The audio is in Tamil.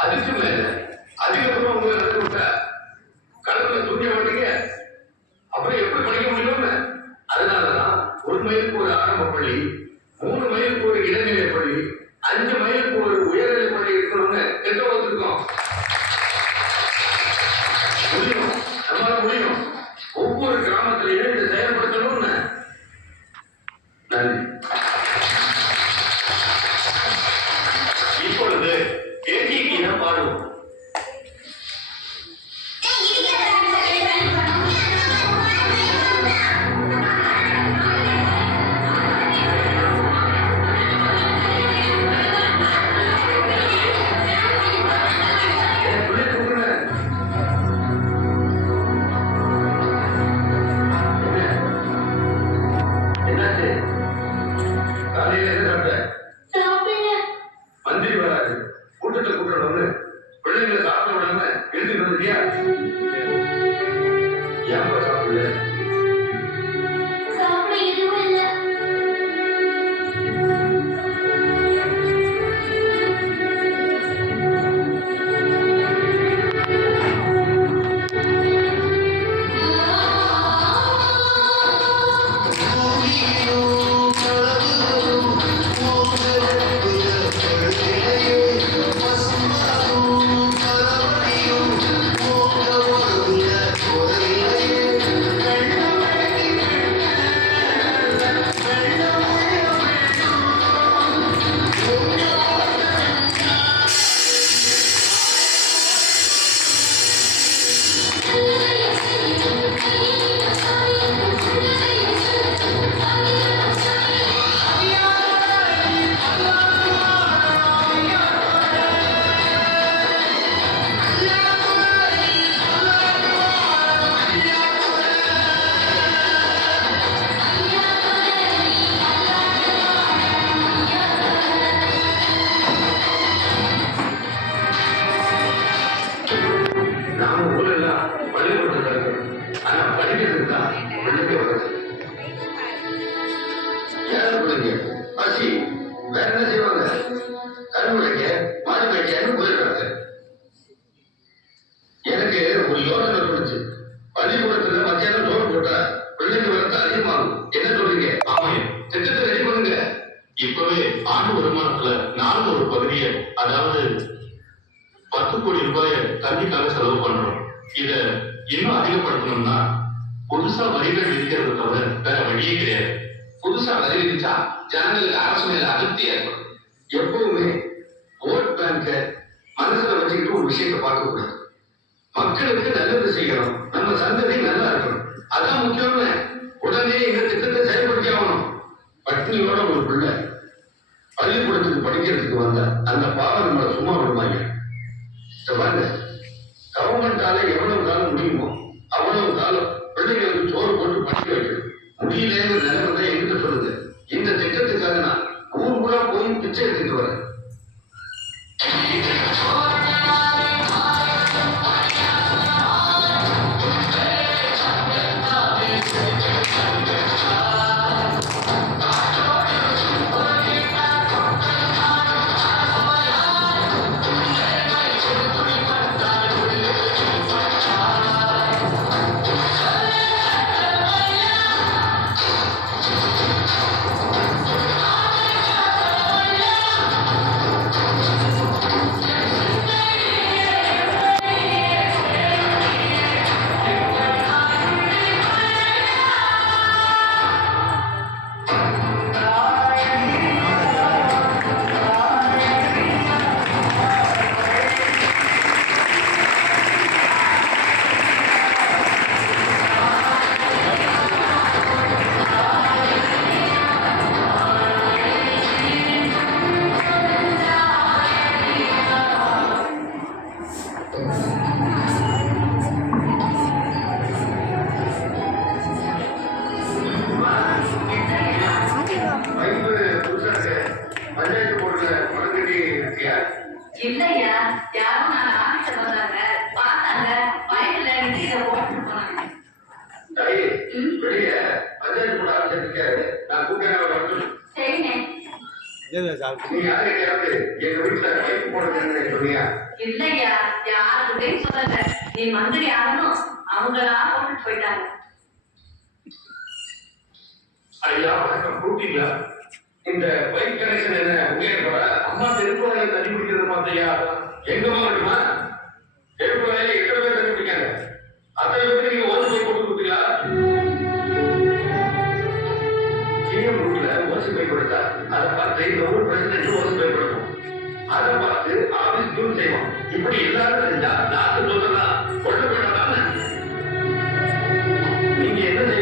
அதுக்கு மேல அதுக்கப்புறம் உங்களை நடத்தி விட்டா கடவுளை தூங்க மாட்டீங்க, அப்புறம் எப்படி படிக்க முடியும்னு. அதனாலதான் 1 மைலுக்கு ஒரு ஆரம்ப பள்ளி, 3 மைலுக்கு ஒரு இடைநிலை பள்ளி, 5 மைலுக்கு ஒரு உயர்நிலை பள்ளி இருக்கணும்னு திட்டம் வந்திருக்கோம். முடியும், நம்மளால முடியும். ஒவ்வொரு கிராமத்திலையும் இதை செயல்படுத்தணும்னு. நன்றி. இப்பொழுது கேள்விக்கு பாடுவோம். மந்திரி வராது, கூட்டத்தை கூட்டணும்னு பிள்ளைங்களை சாப்பிட விடாம எழுதிட்டு வந்துட்டியா? ஏன்பா சாப்பிடல? சாப்பிட எதுவும் இல்லை. பசி வேற என்ன செய்வாங்க? கருமுறைக்க மாடு மேய்க்கன்னு போயிடுறாங்க. எனக்கு ஒரு யோசனை தோணுச்சு. பள்ளிக்கூடத்துல மத்தியானம் சோறு போட்டா பிள்ளைங்க வரத்து அதிகமாகும். என்ன சொல்றீங்க? ஆமாம், திட்டத்தை ரெடி பண்ணுங்க. இப்பவே ஆண்டு வருமானத்துல 4 ஒரு பகுதியை, அதாவது 10 கோடி ரூபாயை கல்விக்காக செலவு பண்றோம். இத இன்னும் அதிகப்படுத்தணும்னா புதுசா வரிகள் விதிக்கிறத தவிர வேற வழியே கிடையாது. புதுசா வரி விதிச்சா ஜனங்களுக்கு அரசு மேல அதிருப்தி ஏற்படும். எப்பவுமே ஓட் பேங்க மனசுல வச்சுக்கிட்டு ஒரு விஷயத்தை பார்க்க கூடாது. மக்களுக்கு நல்லது செய்யணும், நம்ம சந்ததி நல்லா இருக்கணும், அதான் முக்கியம்னு உடனே இந்த திட்டத்தை செயல்படுத்தி ஆகணும். பட்டினியோட ஒரு பிள்ளை பள்ளிக்கூடத்துக்கு படிக்கிறதுக்கு வந்த அந்த பாவம் நம்மளை சும்மா விடுவாங்க. கவர்மெண்டால எவ்வளவு காலம் முடியுமோ அவ்வளவு காலம் பிள்ளைகளுக்கு சோறு போட்டு படிக்க வைக்கணும். முடியலங்கிற நிலைமை தான் எங்கிட்ட சொல்லுது. இந்த திட்டத்துக்காக நான் ஊர் ஊரா போய் பிச்சை எடுத்துட்டு வரேன். இல்லையா, யாரும் நான் ஆஃபீஸ வந்தாங்க, பார்த்தாங்க, பைக்ல இதை ஓட்டு போனாங்க. வெளியே பஞ்சாயத்து கூட ஆரம்பிச்சிருக்காரு. நான் கூப்பிட்டு சரிண்ணே. நீ யாருக்கையாவது எங்க வீட்டுல பைப் போடுறேன்னு சொன்னியா? இல்லையா, யாருக்கிட்டையும் சொல்லல. நீ மந்திரி ஆகணும், அவங்களா போட்டுட்டு போயிட்டாங்க. ஐயா வணக்கம், கூப்பிட்டீங்களா? இந்த பைப் கனெக்ஷன் என்ன உங்க அம்மா தெருக்குழாயில தண்ணி குடிக்கிறது பார்த்தையா? எங்கம்மா வேணுமா? தெருக்குழாயில எத்தனை பேர் தண்ணி குடிக்காங்க? அத்தனை பேருக்கு நீங்க ஓசி பைப் போட்டு கொடுத்தீங்களா? சிஎம் ரூட்ல ஓசி பைப் கொடுத்தா அதை பார்த்து இந்த ஊர் பிரசிடென்ட் ஓசி பைப் கொடுக்கும். அதை பார்த்து ஆபீஸ் தூள் செய்வோம். இப்படி எல்லாரும் செஞ்சா நாட்டு சொல்றதா கொண்டு போயிடலாம். நீங்க என்ன செய்ய